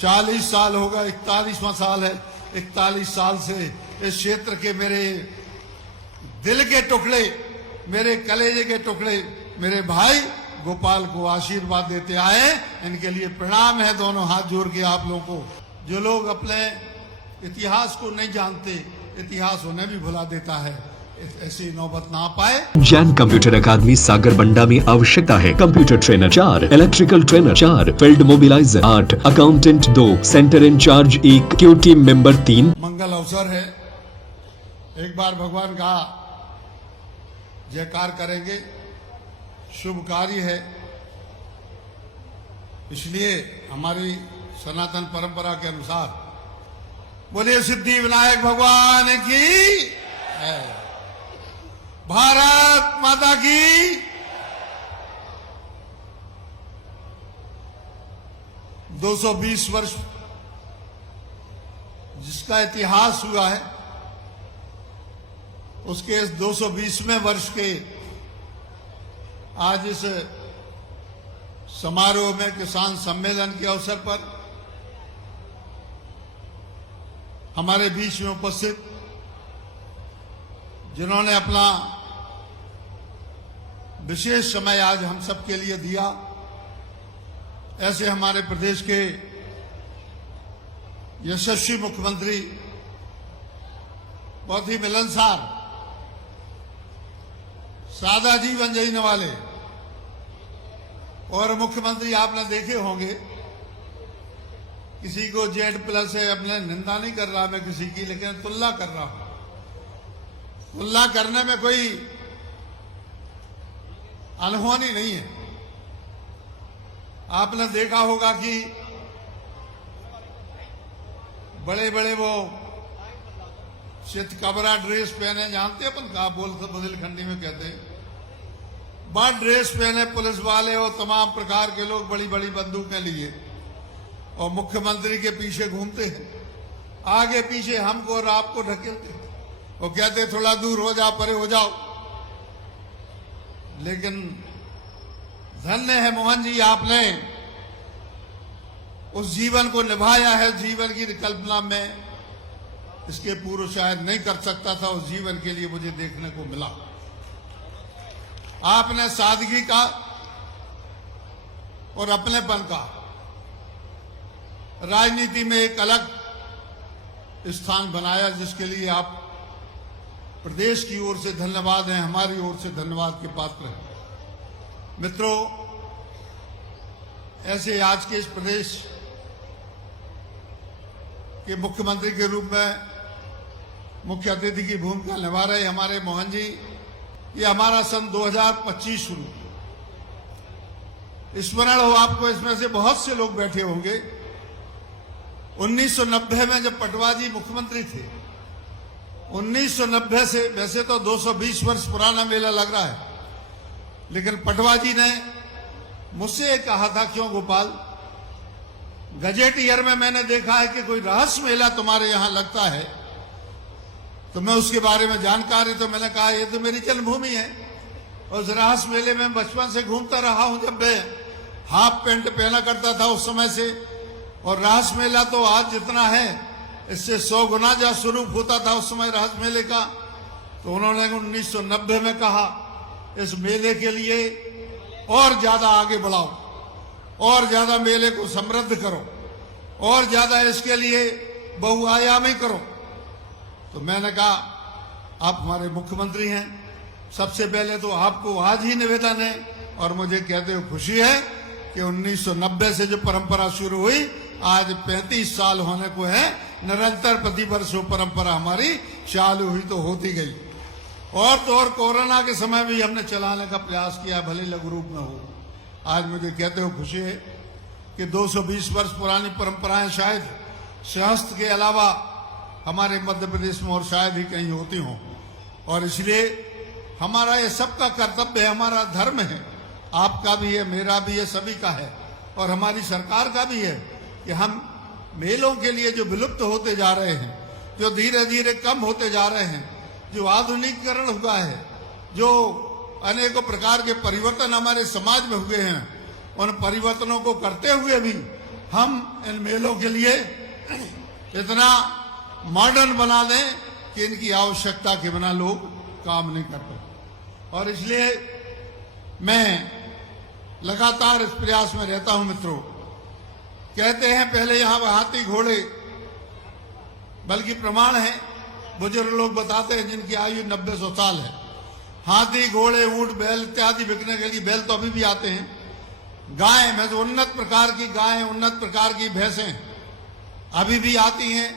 40 साल होगा, 41वां साल है। 41 साल से इस क्षेत्र के मेरे दिल के टुकड़े, मेरे कलेजे के टुकड़े, मेरे भाई गोपाल को आशीर्वाद देते आए। इनके लिए प्रणाम है, दोनों हाथ जोड़ के आप लोगों को। जो लोग अपने इतिहास को नहीं जानते, इतिहास उन्हें भी भुला देता है। ऐसी नौबत ना पाए। जैन कंप्यूटर अकादमी सागर बंडा में आवश्यकता है computer trainer 4, electrical trainer 4, field mobiliser 8, accountant 2, centre incharge 1, Q team member 3। मंगल अवसर है, एक बार भगवान का जयकार करेंगे। शुभ कार्य है, इसलिए हमारी सनातन परंपरा के अनुसार बोलिए सिद्धि विनायक भगवान की है। भारत माता की। – 220 वर्ष जिसका इतिहास हुआ है, उसके इस 220वें वर्ष के आज इस समारोह में, किसान सम्मेलन के अवसर पर हमारे बीच में उपस्थित जिन्होंने अपना विशेष समय आज हम सबके लिए दिया, ऐसे हमारे प्रदेश के यशस्वी मुख्यमंत्री, बहुत ही मिलनसार, सादा जीवन जीने वाले और मुख्यमंत्री आपने देखे होंगे, किसी को Z+ है, अपने निंदा नहीं कर रहा मैं किसी की, लेकिन तुलना कर रहा हूं। तुलना करने में कोई अनहोनी नहीं है। आपने देखा होगा कि बड़े बड़े वो चितकबरा ड्रेस पहने, जानते अपन कहा बुंदेलखंडी में कहते हैं, बड़ा ड्रेस पहने पुलिस वाले और तमाम प्रकार के लोग बड़ी बड़ी बंदूकें लिए और मुख्यमंत्री के पीछे घूमते हैं, आगे पीछे हमको और आपको ढकेलते, वो कहते थोड़ा दूर हो जाओ, परे हो जाओ। लेकिन धन्य है मोहन जी, आपने उस जीवन को निभाया है। जीवन की कल्पना में इसके पूर्व शायद नहीं कर सकता था, उस जीवन के लिए मुझे देखने को मिला। आपने सादगी का और अपनेपन का राजनीति में एक अलग स्थान बनाया, जिसके लिए आप प्रदेश की ओर से धन्यवाद हैं, हमारी ओर से धन्यवाद के पात्र हैं। मित्रों, ऐसे आज के इस प्रदेश के मुख्यमंत्री के रूप में मुख्य अतिथि की भूमिका निभा रहे हमारे मोहन जी, ये हमारा सन 2025 शुरू, स्मरण हो आपको, इसमें से बहुत से लोग बैठे होंगे। 1990 में जब पटवा जी मुख्यमंत्री थे, 1990 से, वैसे तो 220 वर्ष पुराना मेला लग रहा है, लेकिन पटवा जी ने मुझसे कहा था, क्यों गोपाल, गजेट ईयर में मैंने देखा है कि कोई रहस्य मेला तुम्हारे यहां लगता है, तो मैं उसके बारे में जानकारी, तो मैंने कहा ये तो मेरी जन्मभूमि है, और उस रहस्य मेले में बचपन से घूमता रहा हूं। जब मैं हाफ पैंट पहना करता था उस समय से, और रहस्य मेला तो आज जितना है इससे 100 गुना ज्यादा स्वरूप होता था उस समय रहस्य मेले का। तो उन्होंने 1990 में कहा इस मेले के लिए और ज्यादा आगे बढ़ाओ, और ज्यादा मेले को समृद्ध करो, और ज्यादा इसके लिए बहुआयामी करो। तो मैंने कहा आप हमारे मुख्यमंत्री हैं, सबसे पहले तो आपको आज ही निवेदन है, और मुझे कहते हुए खुशी है कि 1990 से जो परंपरा शुरू हुई आज 35 साल होने को है, निरंतर प्रतिवर्ष वो परंपरा हमारी चालू हुई तो होती गई। और तो और कोरोना के समय भी हमने चलाने का प्रयास किया, भले लघु रूप में हो। आज मुझे कहते हुए खुशी है कि 220 वर्ष पुरानी परंपराएं शायद सहस्त्र के अलावा हमारे मध्य प्रदेश में और शायद ही कहीं होती हों, और इसलिए हमारा ये सबका कर्तव्य है, हमारा धर्म है, आपका भी है, मेरा भी है, सभी का है, और हमारी सरकार का भी है कि हम मेलों के लिए जो विलुप्त होते जा रहे हैं, जो धीरे धीरे कम होते जा रहे हैं, जो आधुनिकीकरण हुआ है, जो अनेकों प्रकार के परिवर्तन हमारे समाज में हुए हैं, उन परिवर्तनों को करते हुए भी हम इन मेलों के लिए इतना मॉडर्न बना दें कि इनकी आवश्यकता के बिना लोग काम नहीं कर पाते। और इसलिए मैं लगातार इस प्रयास में रहता हूं। मित्रों, कहते हैं पहले यहां हाथी घोड़े, बल्कि प्रमाण है, बुजुर्ग लोग बताते हैं जिनकी आयु 90-100 साल है, हाथी घोड़े ऊंट बैल इत्यादि बिकने के लिए, बैल तो अभी भी आते हैं, गाय में तो उन्नत प्रकार की गायें, उन्नत प्रकार की भैंसें अभी भी आती हैं,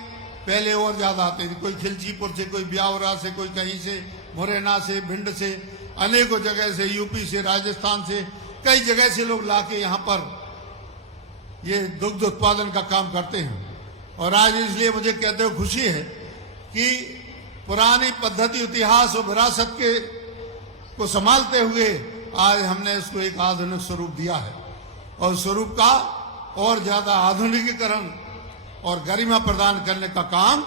पहले और ज्यादा आते थे। कोई खिलचीपुर से, कोई ब्यावरा से, कोई कहीं से, मुरैना से, भिंड से, अनेकों जगह से, यूपी से, राजस्थान से, कई जगह से लोग लाके यहाँ पर ये दुग्ध उत्पादन का काम करते हैं। और आज इसलिए मुझे कहते हुए खुशी है कि पुरानी पद्धति, इतिहास और विरासत के को संभालते हुए आज हमने इसको एक आधुनिक स्वरूप दिया है, और स्वरूप का और ज्यादा आधुनिकीकरण और गरिमा प्रदान करने का काम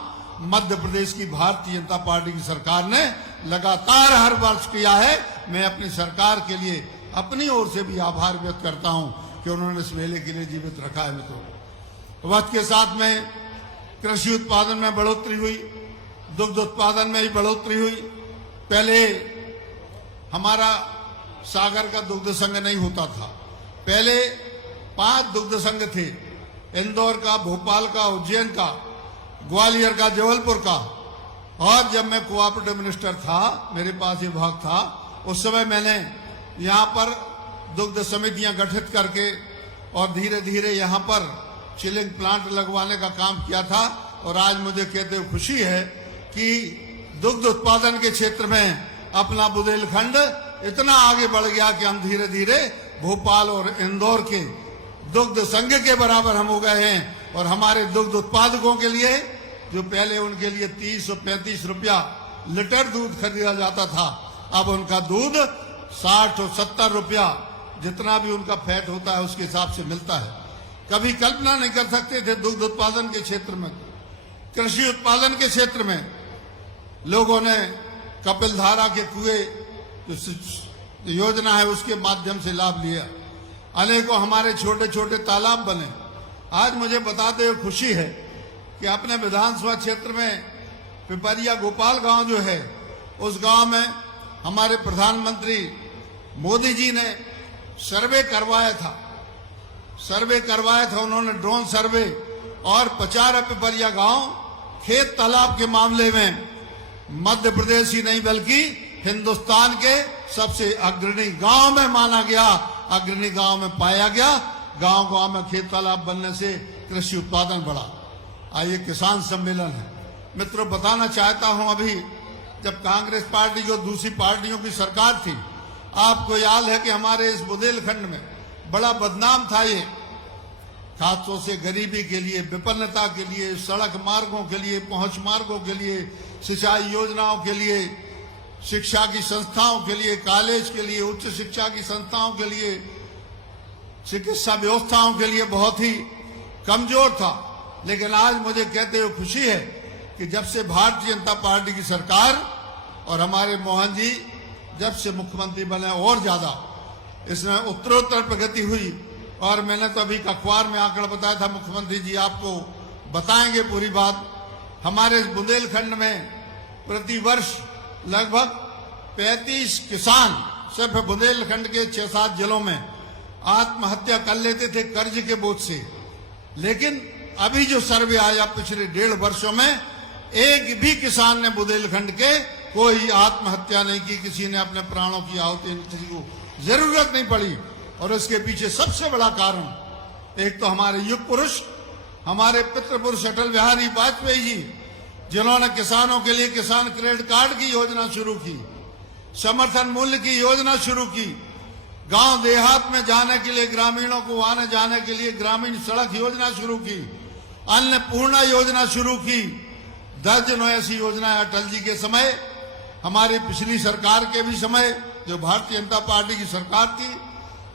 मध्य प्रदेश की भारतीय जनता पार्टी की सरकार ने लगातार हर वर्ष किया है। मैं अपनी सरकार के लिए अपनी ओर से भी आभार व्यक्त करता हूं कि उन्होंने इस मेले के लिए जीवित रखा है। मित्रों, वक्त के साथ में कृषि उत्पादन में बढ़ोतरी हुई, दुग्ध उत्पादन में भी बढ़ोतरी हुई। पहले हमारा सागर का दुग्ध संघ नहीं होता था, पहले 5 दुग्ध संघ थे, इंदौर का, भोपाल का, उज्जैन का, ग्वालियर का, जबलपुर का। और जब मैं कोऑपरेटिव मिनिस्टर था, मेरे पास ये भाग था, उस समय मैंने यहाँ पर दुग्ध समितियां गठित करके और धीरे धीरे यहाँ पर चिलिंग प्लांट लगवाने का काम किया था। और आज मुझे कहते हुए खुशी है कि दुग्ध उत्पादन के क्षेत्र में अपना बुंदेलखंड इतना आगे बढ़ गया कि हम धीरे धीरे भोपाल और इंदौर के दुग्ध संघ के बराबर हम हो गए हैं। और हमारे दुग्ध उत्पादकों के लिए, जो पहले उनके लिए 30 और 35 रुपया लीटर दूध खरीदा जाता था, अब उनका दूध 60 और 70 रुपया, जितना भी उनका फैट होता है उसके हिसाब से मिलता है। कभी कल्पना नहीं कर सकते थे दुग्ध उत्पादन के क्षेत्र में। कृषि उत्पादन के क्षेत्र में लोगों ने कपिल धारा के कुएं जो योजना है उसके माध्यम से लाभ लिया। अनेकों हमारे छोटे छोटे तालाब बने। आज मुझे बताते हुए खुशी है कि अपने विधानसभा क्षेत्र में पिपरिया गोपाल गांव जो है, उस गांव में हमारे प्रधानमंत्री मोदी जी ने सर्वे करवाया था उन्होंने ड्रोन सर्वे। और पचारा पिपरिया गांव खेत तालाब के मामले में मध्य प्रदेश ही नहीं बल्कि हिंदुस्तान के सबसे अग्रणी गांव में माना गया, अग्रणी गांव में पाया गया। गांव में खेत तालाब बनने से कृषि उत्पादन बढ़ा। आइए, किसान सम्मेलन है। मित्रों, बताना चाहता हूं, अभी जब कांग्रेस पार्टी जो दूसरी पार्टियों की सरकार थी, आपको याद है कि हमारे इस बुंदेलखंड में बड़ा बदनाम था ये, खासतौर से गरीबी के लिए, विपन्नता के लिए, सड़क मार्गों के लिए, पहुंच मार्गों के लिए, सिंचाई योजनाओं के लिए, शिक्षा की संस्थाओं के लिए, कॉलेज के लिए, उच्च शिक्षा की संस्थाओं के लिए, चिकित्सा व्यवस्थाओं के लिए बहुत ही कमजोर था। लेकिन आज मुझे कहते हुए खुशी है कि जब से भारतीय जनता पार्टी की सरकार और हमारे मोहन जी जब से मुख्यमंत्री बने, और ज्यादा इसमें उत्तरोत्तर प्रगति हुई। और मैंने तो अभी अखबार में आंकड़ा बताया था, मुख्यमंत्री जी आपको बताएंगे पूरी बात। हमारे इस बुंदेलखंड में प्रति वर्ष लगभग 35 किसान सिर्फ बुंदेलखंड के 6-7 जिलों में आत्महत्या कर लेते थे कर्ज के बोझ से। लेकिन अभी जो सर्वे आया पिछले 1.5 वर्षों में, एक भी किसान ने बुंदेलखंड के कोई आत्महत्या नहीं की, किसी ने अपने प्राणों की आहुति, किसी को जरूरत नहीं पड़ी। और इसके पीछे सबसे बड़ा कारण, एक तो हमारे युग पुरुष, हमारे पितृपुरुष अटल बिहारी वाजपेयी जी, जिन्होंने किसानों के लिए किसान क्रेडिट कार्ड की योजना शुरू की, समर्थन मूल्य की योजना शुरू की, गांव देहात में जाने के लिए, ग्रामीणों को आने जाने के लिए ग्रामीण सड़क योजना शुरू की, अन्नपूर्णा योजना शुरू की, दर्जनों ऐसी योजनाएं अटल जी के समय, हमारी पिछली सरकार के भी समय, जो भारतीय जनता पार्टी की सरकार थी,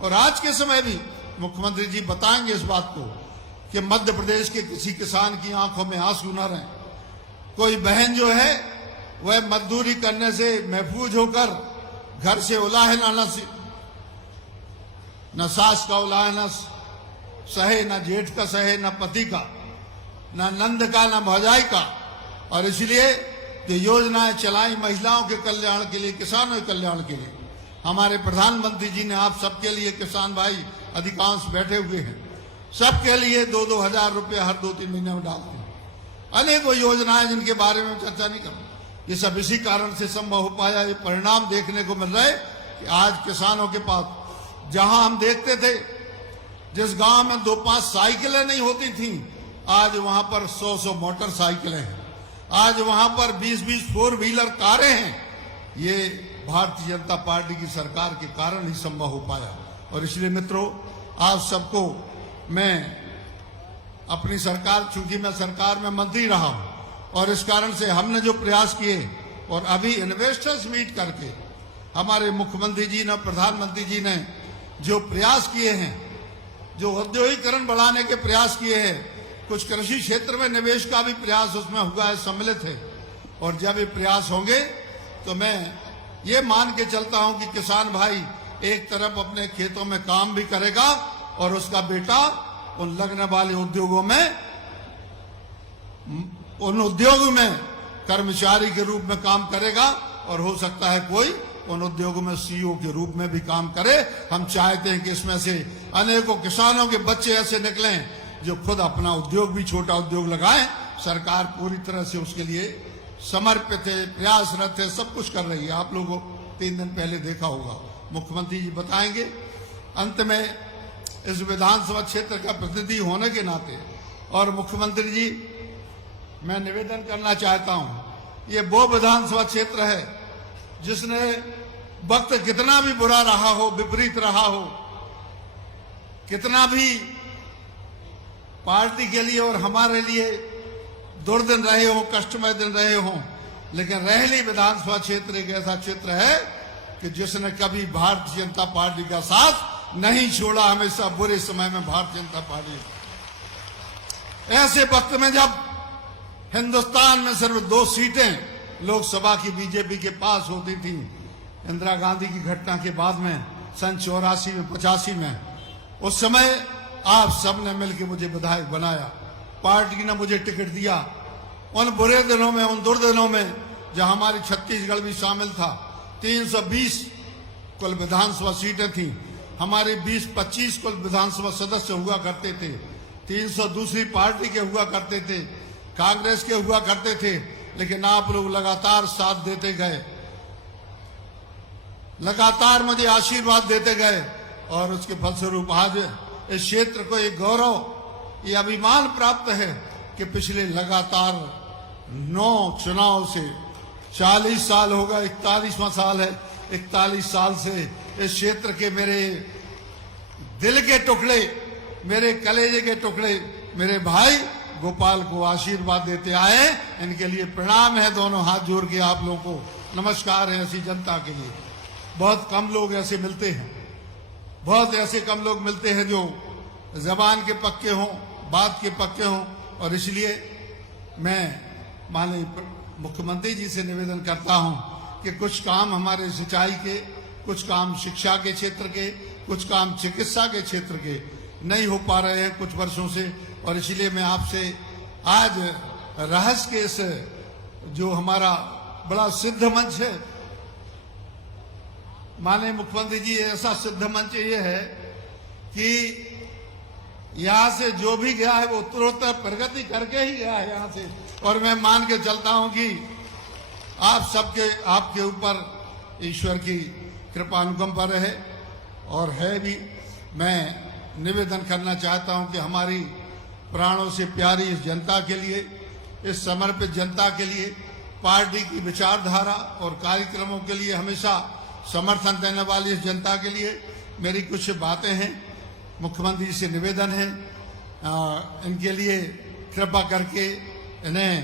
और आज के समय भी मुख्यमंत्री जी बताएंगे इस बात को कि मध्य प्रदेश के किसी किसान की आंखों में आंसू न रहे। कोई बहन जो है वह मजदूरी करने से महफूज होकर घर से उलाहे न सास का उलाहे न सहे, ना जेठ का सहे, ना पति का, ना नंद का, ना भौजाई का। और इसलिए जो योजनाएं चलाई महिलाओं के कल्याण के लिए, किसानों के कल्याण के लिए, हमारे प्रधानमंत्री जी ने आप सबके लिए, किसान भाई अधिकांश बैठे हुए हैं, सबके लिए 2-2 हजार रुपये हर 2-3 महीने में डालते हैं। अनेकों योजनाएं जिनके बारे में चर्चा नहीं कर, ये सब इसी कारण से संभव हो पाया। ये परिणाम देखने को मिल रहा है कि आज किसानों के पास, जहां हम देखते थे जिस गांव में 2-5 साइकिलें नहीं होती थी, आज वहां पर 100-100 मोटरसाइकिलें हैं। आज वहां पर 20-20 4 व्हीलर कारें हैं। ये भारतीय जनता पार्टी की सरकार के कारण ही संभव हो पाया। और इसलिए मित्रों, आप सबको मैं अपनी सरकार, चूंकि मैं सरकार में मंत्री रहा हूं, और इस कारण से हमने जो प्रयास किए, और अभी इन्वेस्टर्स मीट करके हमारे मुख्यमंत्री जी ने, प्रधानमंत्री जी ने जो प्रयास किए हैं, जो औद्योगिकरण बढ़ाने के प्रयास किए हैं, कुछ कृषि क्षेत्र में निवेश का भी प्रयास उसमें हुआ है, सम्मिलित है। और जब ये प्रयास होंगे तो मैं ये मान के चलता हूं कि किसान भाई एक तरफ अपने खेतों में काम भी करेगा और उसका बेटा उन लगने वाले उद्योगों में, उन उद्योगों में कर्मचारी के रूप में काम करेगा, और हो सकता है कोई उन उद्योगों में सीईओ के रूप में भी काम करे। हम चाहते हैं कि इसमें से अनेकों किसानों के बच्चे ऐसे निकलें जो खुद अपना उद्योग भी, छोटा उद्योग लगाएं। सरकार पूरी तरह से उसके लिए समर्पित है, प्रयासरत है, सब कुछ कर रही है। आप लोगों को 3 दिन पहले देखा होगा, मुख्यमंत्री जी बताएंगे। अंत में इस विधानसभा क्षेत्र का प्रतिनिधि होने के नाते, और मुख्यमंत्री जी, मैं निवेदन करना चाहता हूं, ये वो विधानसभा क्षेत्र है जिसने वक्त कितना भी बुरा रहा हो, विपरीत रहा हो, कितना भी पार्टी के लिए और हमारे लिए दुर्दिन रहे हो, कष्टमय दिन रहे हो, लेकिन रहली विधानसभा क्षेत्र एक ऐसा क्षेत्र है कि जिसने कभी भारतीय जनता पार्टी का साथ नहीं छोड़ा। हमेशा बुरे समय में भारतीय जनता पार्टी, ऐसे वक्त में जब हिंदुस्तान में सिर्फ 2 सीटें लोकसभा की बीजेपी के पास होती थी, इंदिरा गांधी की घटना के बाद में सन 84 में, 85 में, उस समय आप सबने मिलकर मुझे विधायक बनाया, पार्टी ने मुझे टिकट दिया। उन बुरे दिनों में, उन दुर्दिनों में, जहां हमारी छत्तीसगढ़ भी शामिल था, 320 कुल विधानसभा सीटें थी, हमारे 20-25 कुल विधानसभा सदस्य हुआ करते थे, 300 दूसरी पार्टी के हुआ करते थे, कांग्रेस के हुआ करते थे, लेकिन आप लोग लगातार साथ देते गए, लगातार मुझे आशीर्वाद देते गए, और उसके फलस्वरूप आज इस क्षेत्र को एक गौरव, ये अभिमान प्राप्त है कि पिछले लगातार 9 चुनाव से 40 साल होगा, 41वां साल है, 41 साल से इस क्षेत्र के मेरे दिल के टुकड़े, मेरे कलेजे के टुकड़े, मेरे भाई गोपाल को आशीर्वाद देते आए। इनके लिए प्रणाम है, दोनों हाथ जोड़ के आप लोगों को नमस्कार है। ऐसी जनता के लिए बहुत कम लोग ऐसे मिलते हैं, बहुत ऐसे कम लोग मिलते हैं जो जबान के पक्के हों, बात के पक्के हों। और इसलिए मैं माननीय मुख्यमंत्री जी से निवेदन करता हूं कि कुछ काम हमारे सिंचाई के, कुछ काम शिक्षा के क्षेत्र के, कुछ काम चिकित्सा के क्षेत्र के नहीं हो पा रहे हैं कुछ वर्षों से। और इसलिए मैं आपसे आज रहस्य के इस जो हमारा बड़ा सिद्ध मंच है, माननीय मुख्यमंत्री जी, ऐसा सिद्ध मंच ये है कि यहां से जो भी गया है वो उत्तरोत्तर प्रगति करके ही गया है यहां से। और मैं मान के चलता हूं कि आप सबके, आपके ऊपर ईश्वर की कृपा अनुकंपा रहे, और है भी। मैं निवेदन करना चाहता हूं कि हमारी प्राणों से प्यारी इस जनता के लिए, इस समर्पित जनता के लिए, पार्टी की विचारधारा और कार्यक्रमों के लिए हमेशा समर्थन देने वाली इस जनता के लिए मेरी कुछ बातें हैं। मुख्यमंत्री जी से निवेदन है, इनके लिए कृपा करके इन्हें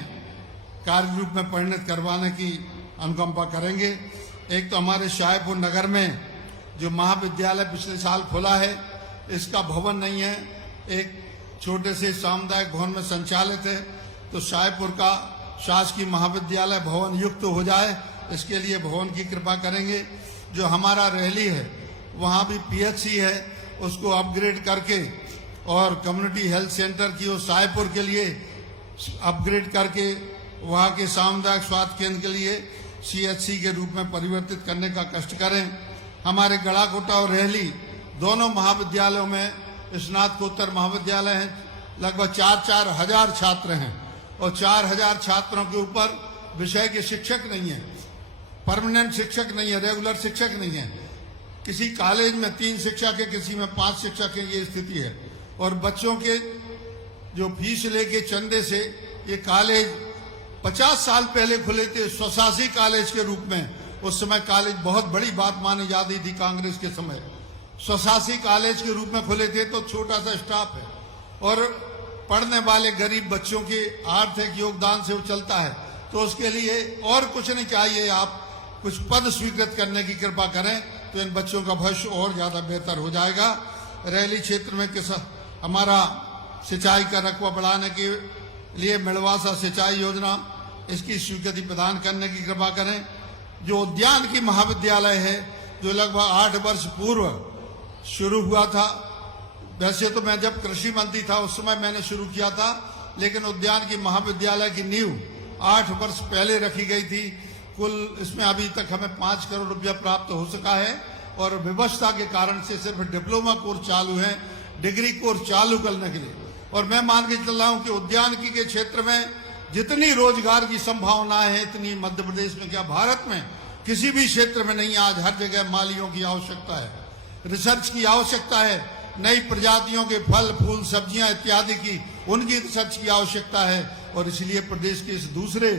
कार्य रूप में परिणत करवाने की अनुकंपा करेंगे। एक तो हमारे शाहपुर नगर में जो महाविद्यालय पिछले साल खुला है, इसका भवन नहीं है, एक छोटे से सामुदायिक भवन में संचालित है, तो शाहपुर का शासकीय महाविद्यालय भवन युक्त हो जाए, इसके लिए भवन की कृपा करेंगे। जो हमारा रहली है वहाँ भी पीएचसी है, उसको अपग्रेड करके और कम्युनिटी हेल्थ सेंटर की और सायपुर के लिए अपग्रेड करके वहां के सामुदायिक स्वास्थ्य केंद्र के लिए CHC के रूप में परिवर्तित करने का कष्ट करें। हमारे गड़ाकोटा और रेहली दोनों महाविद्यालयों में स्नातकोत्तर महाविद्यालय हैं, लगभग 4-4 हजार छात्र हैं और 4,000 छात्रों के ऊपर विषय के शिक्षक नहीं है, परमानेंट शिक्षक नहीं है, रेगुलर शिक्षक नहीं है। किसी कॉलेज में 3 शिक्षक है, किसी में 5 शिक्षक है, ये स्थिति है। और बच्चों के जो फीस लेके चंदे से ये कॉलेज 50 साल पहले खुले थे स्वशासी कॉलेज के रूप में। उस समय कॉलेज बहुत बड़ी बात मानी जाती थी कांग्रेस के समय। स्वशासी कॉलेज के रूप में खुले थे तो छोटा सा स्टाफ है और पढ़ने वाले गरीब बच्चों के आर्थिक योगदान से वो चलता है। तो उसके लिए और कुछ नहीं चाहिए, आप कुछ पद स्वीकृत करने की कृपा करें तो इन बच्चों का भविष्य और ज्यादा बेहतर हो जाएगा। रेली क्षेत्र में हमारा सिंचाई का रकबा बढ़ाने के लिए मिलवासा सिंचाई योजना, इसकी स्वीकृति प्रदान करने की कृपा करें। जो उद्यान की महाविद्यालय है जो लगभग 8 वर्ष पूर्व शुरू हुआ था, वैसे तो मैं जब कृषि मंत्री था उस समय मैंने शुरू किया था, लेकिन उद्यान की महाविद्यालय की नींव 8 वर्ष पहले रखी गई थी। कुल इसमें अभी तक हमें 5 करोड़ रुपया प्राप्त हो सका है और व्यवस्था के कारण से सिर्फ डिप्लोमा कोर्स चालू है, डिग्री कोर्स चालू करने के लिए। और मैं मान के चल रहा हूं कि उद्यानिकी के क्षेत्र में जितनी रोजगार की संभावनाएं हैं इतनी मध्य प्रदेश में क्या भारत में किसी भी क्षेत्र में नहीं। आज हर जगह मालियों की आवश्यकता है, रिसर्च की आवश्यकता है, नई प्रजातियों के फल फूल सब्जियां इत्यादि की उनकी रिसर्च की आवश्यकता है। और इसलिए प्रदेश के इस दूसरे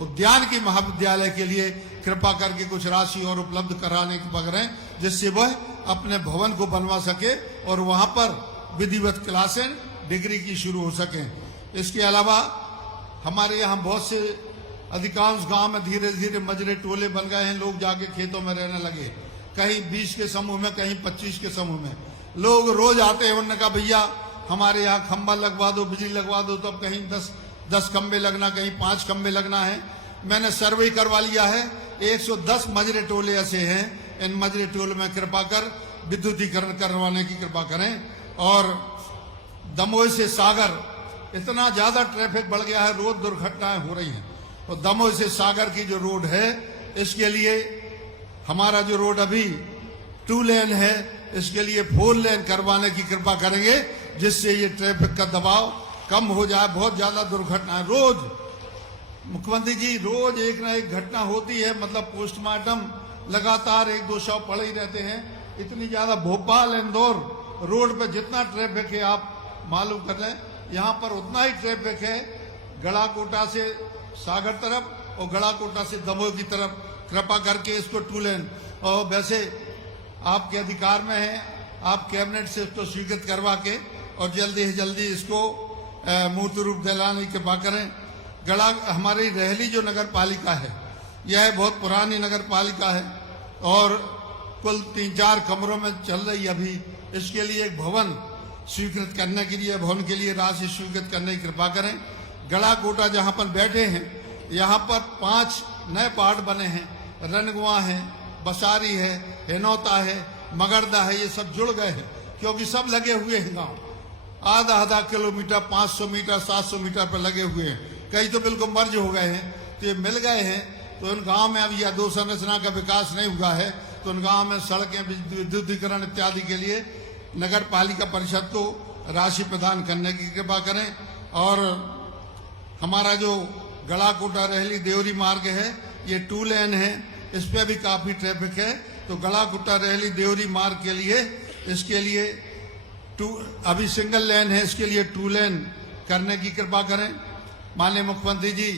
उद्यान की महाविद्यालय के लिए कृपा करके कुछ राशि और उपलब्ध कराने की बगैर, जिससे वह अपने भवन को बनवा सके और वहां पर विधिवत क्लासें डिग्री की शुरू हो सकें। इसके अलावा हमारे यहाँ बहुत से अधिकांश गांव में धीरे धीरे मजरे टोले बन गए हैं, लोग जाके खेतों में रहने लगे, कहीं 20 के समूह में, कहीं 25 के समूह में। लोग रोज आते हैं, उन्होंने कहा भैया हमारे यहाँ खंबा लगवा दो, बिजली लगवा दो, तो अब कहीं 10 खंबे लगना, कहीं 5 खंबे लगना है। मैंने सर्वे करवा लिया है, 110 मजरे टोले ऐसे हैं। इन मजरे टोले में कृपा कर विद्युतीकरण करवाने की कृपा करें। और दमोह से सागर इतना ज्यादा ट्रैफिक बढ़ गया है, रोज दुर्घटनाएं हो रही हैं। और दमोह से सागर की जो रोड है, इसके लिए हमारा जो रोड अभी 2 लेन है, इसके लिए 4 लेन करवाने की कृपा करेंगे, जिससे ये ट्रैफिक का दबाव कम हो जाए। बहुत ज्यादा दुर्घटनाएं रोज, मुख्यमंत्री जी, रोज एक ना एक घटना होती है, मतलब पोस्टमार्टम लगातार 1-2 शव पड़े ही रहते हैं। इतनी ज्यादा भोपाल इंदौर रोड पे जितना ट्रैफिक है आप मालूम कर लें, यहाँ पर उतना ही ट्रैफिक है गड़ाकोटा से सागर तरफ और गड़ाकोटा से दमोह की तरफ। कृपा करके इसको 2 लेन, और वैसे आपके अधिकार में है, आप कैबिनेट से इसको स्वीकृत करवा के और जल्दी से जल्दी इसको मूर्त रूप दिलाने की कृपा करें। हमारी रेहली जो नगर पालिका है, यह बहुत पुरानी नगर पालिका है और कुल 3-4 कमरों में चल रही अभी। इसके लिए एक भवन स्वीकृत करने के लिए, भवन के लिए राशि स्वीकृत करने की कृपा करें। गड़ाकोटा जहां पर बैठे हैं, यहाँ पर 5 नए पार्ट बने हैं, रनगुआ है, बसारी है, हिनौता है, मगरदा है, ये सब जुड़ गए हैं क्योंकि सब लगे हुए हैं गांव, आधा किलोमीटर, 500 मीटर, 700 मीटर पर लगे हुए हैं। कई तो बिल्कुल मर्ज हो गए हैं, तो ये मिल गए हैं। तो उन गांव में अभी अधोसंरचना का विकास नहीं हुआ है, तो उन गांव में सड़कें, विद्युतीकरण इत्यादि के लिए नगर पालिका परिषद को राशि प्रदान करने की कृपा करें। और हमारा जो गड़ाकोटा रेहली देवरी मार्ग है, ये 2 लेन है, इस पे भी काफी ट्रैफिक है। तो गड़ाकोटा रेहली देवरी मार्ग के लिए, इसके लिए अभी सिंगल लेन है, इसके लिए 2 लेन करने की कृपा करें। माननीय मुख्यमंत्री जी,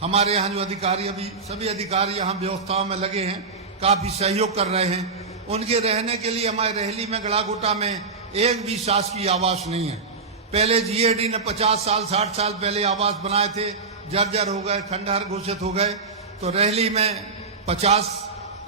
हमारे यहाँ जो अधिकारी, अभी सभी अधिकारी यहाँ व्यवस्थाओं में लगे हैं, काफी सहयोग कर रहे हैं। उनके रहने के लिए हमारे रेहली में, गड़ाकोटा में एक भी शासकीय आवास नहीं है। पहले GAD ने 50 साल 60 साल पहले आवास बनाए थे, जर्जर हो गए, खंडहर घोषित हो गए। तो रेहली में 50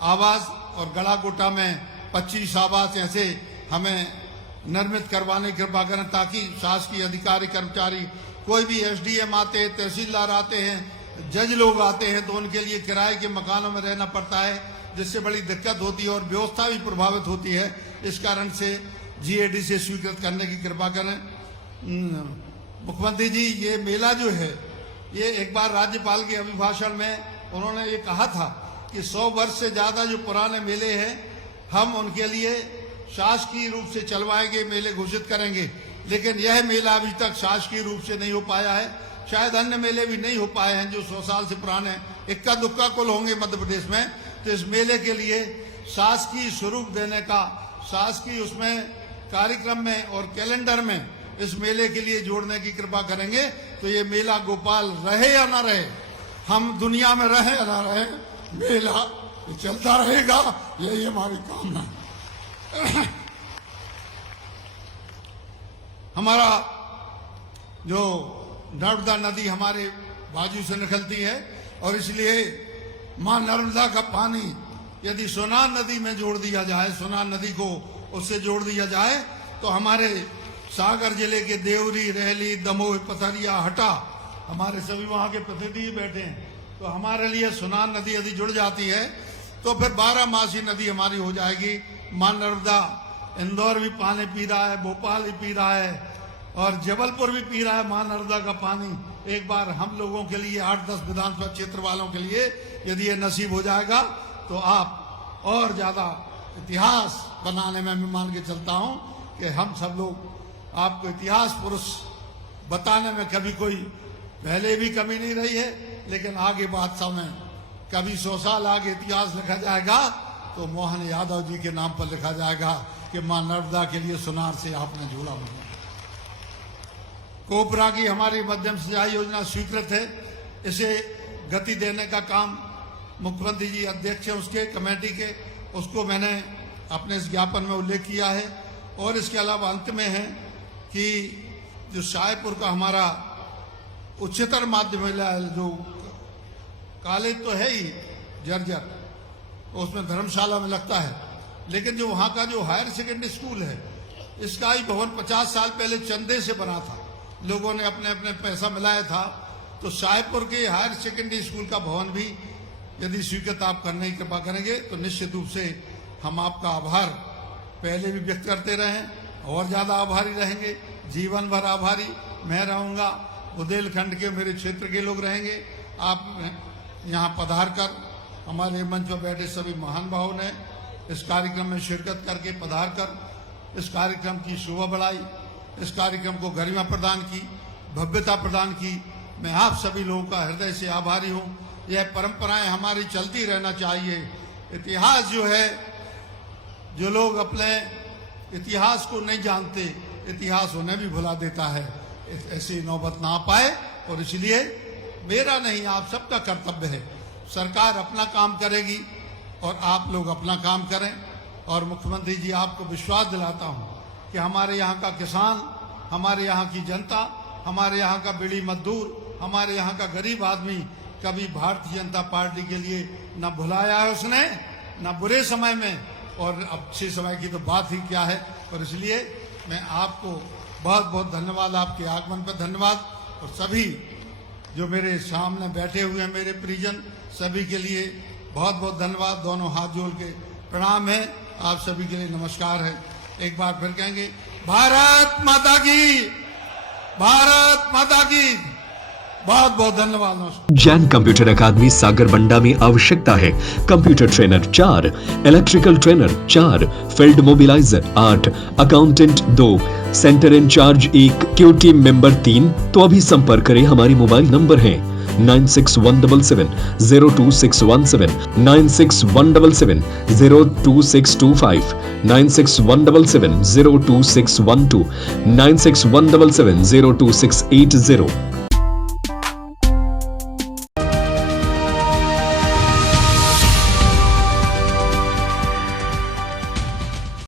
आवास और गड़ाकोटा में 25 आवास ऐसे हमें निर्मित करवाने की कृपा करें, ताकि शासकीय अधिकारी कर्मचारी, कोई भी SDM आते हैं, तहसीलदार आते हैं, जज लोग आते हैं, तो उनके लिए किराए के मकानों में रहना पड़ता है, जिससे बड़ी दिक्कत होती है और व्यवस्था भी प्रभावित होती है। इस कारण से GAD से स्वीकृत करने की कृपा करें। मुख्यमंत्री जी, ये मेला जो है, ये एक बार राज्यपाल के अभिभाषण में उन्होंने ये कहा था कि 100 वर्ष से ज्यादा जो पुराने मेले हैं हम उनके लिए शासकीय रूप से चलवाएंगे, मेले घोषित करेंगे। लेकिन यह मेला अभी तक शासकीय रूप से नहीं हो पाया है। शायद अन्य मेले भी नहीं हो पाए हैं जो 100 साल से पुराने, इक्का दुक्का कुल होंगे मध्य प्रदेश में। तो इस मेले के लिए शासकीय स्वरूप देने का, शासकीय उसमें कार्यक्रम में और कैलेंडर में इस मेले के लिए जोड़ने की कृपा करेंगे। तो ये मेला गोपाल रहे या ना रहे, हम दुनिया में रहे या ना रहे, मेला चलता रहेगा, यही हमारी कामना। हमारा जो नर्मदा नदी हमारे बाजू से निकलती है और इसलिए मां नर्मदा का पानी यदि सोनार नदी में जोड़ दिया जाए, सोनार नदी को उससे जोड़ दिया जाए, तो हमारे सागर जिले के देवरी, रेहली, दमोह, पथरिया, हटा, हमारे सभी वहां के प्रतिनिधि बैठे हैं, तो हमारे लिए सोनार नदी यदि जुड़ जाती है तो फिर 12मासी नदी हमारी हो जाएगी। मां नर्मदा, इंदौर भी पानी पी रहा है, भोपाल भी पी रहा है और जबलपुर भी पी रहा है मां नर्मदा का पानी। एक बार हम लोगों के लिए, 8-10 विधानसभा क्षेत्र वालों के लिए यदि ये नसीब हो जाएगा तो आप और ज्यादा इतिहास बनाने में मैं मान के चलता हूं कि हम सब लोग आपको इतिहास पुरुष बताने में कभी कोई पहले भी कमी नहीं रही है, लेकिन आगे बादशाह में कभी 100 साल आगे इतिहास लिखा जाएगा तो मोहन यादव जी के नाम पर लिखा जाएगा कि मां नर्मदा के लिए सुनार से आपने जोड़ा हुआ। कोपरा की हमारी मध्यम सिंचाई योजना स्वीकृत है, इसे गति देने का काम मुख्यमंत्री जी अध्यक्ष है उसके कमेटी के, उसको मैंने अपने इस ज्ञापन में उल्लेख किया है। और इसके अलावा अंत में है कि जो शाहपुर का हमारा उच्चतर माध्यमिक जो कॉलेज तो है ही जर्जर, उसमें धर्मशाला में लगता है, लेकिन जो वहां का जो हायर सेकेंडरी स्कूल है, इसका ही भवन 50 साल पहले चंदे से बना था, लोगों ने अपने अपने पैसा मिलाया था। तो शाहपुर के हायर सेकेंडरी स्कूल का भवन भी यदि स्वीकृत आप करने की कृपा करेंगे तो निश्चित रूप से हम आपका आभार पहले भी व्यक्त करते रहे और ज्यादा आभारी रहेंगे, जीवन भर आभारी मैं रहूंगा, बुंदेलखंड के मेरे क्षेत्र के लोग रहेंगे। आप यहाँ पधार कर, हमारे मंच पर बैठे सभी महान भावों ने इस कार्यक्रम में शिरकत करके पधार कर इस कार्यक्रम की शोभा बढ़ाई, इस कार्यक्रम को गरिमा प्रदान की, भव्यता प्रदान की। मैं आप सभी लोगों का हृदय से आभारी हूँ। यह परंपराएं हमारी चलती रहना चाहिए। इतिहास जो है, जो लोग अपने इतिहास को नहीं जानते, इतिहास उन्हें भी भुला देता है। ऐसी नौबत ना पाए और इसलिए मेरा नहीं, आप सबका कर्तव्य है। सरकार अपना काम करेगी और आप लोग अपना काम करें। और मुख्यमंत्री जी, आपको विश्वास दिलाता हूं कि हमारे यहाँ का किसान, हमारे यहाँ की जनता, हमारे यहाँ का बीड़ी मजदूर, हमारे यहाँ का गरीब आदमी कभी भारतीय जनता पार्टी के लिए न भुलाया है उसने, न बुरे समय में, और अच्छे समय की तो बात ही क्या है। और इसलिए मैं आपको बहुत बहुत धन्यवाद, आपके आगमन पर धन्यवाद। और सभी जो मेरे सामने बैठे हुए हैं मेरे परिजन, सभी के लिए बहुत बहुत धन्यवाद। दोनों हाथ जोड़ के प्रणाम है, आप सभी के लिए नमस्कार है। एक बार फिर कहेंगे, भारत माता की, भारत माता की। बहुत बहुत धन्यवाद। जैन कंप्यूटर अकादमी सागर बंडा में आवश्यकता है computer trainer 4, electrical trainer 4, field mobiliser 8, accountant 2, centre incharge 1, Q team member 3। तो अभी संपर्क करें, हमारी मोबाइल नंबर है 9617702617, 9617702625, 9617702612, 9617702680।